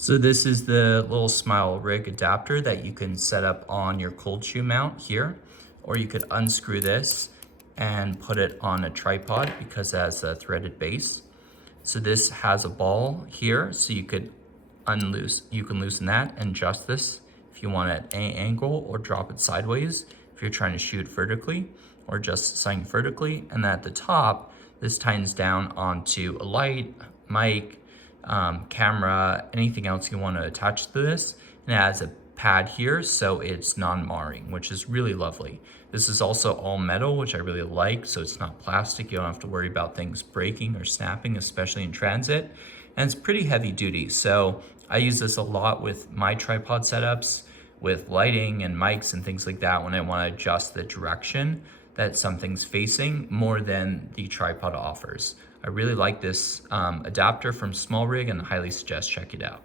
So this is the little SmallRig adapter that you can set up on your cold shoe mount here, or you could unscrew this and put it on a tripod because it has a threaded base. So this has a ball here, so you can loosen that and adjust this if you want it at any angle, or drop it sideways if you're trying to shoot vertically, or just sight vertically. And then at the top, this tightens down onto a light, mic, camera, anything else you want to attach to this. And it has a pad here, so it's non-marring, which is really lovely. This is also all metal, which I really like, so it's not plastic. You don't have to worry about things breaking or snapping, especially in transit. And it's pretty heavy duty, so I use this a lot with my tripod setups, with lighting and mics and things like that, when I want to adjust the direction that something's facing more than the tripod offers. I really like this adapter from SmallRig and highly suggest check it out.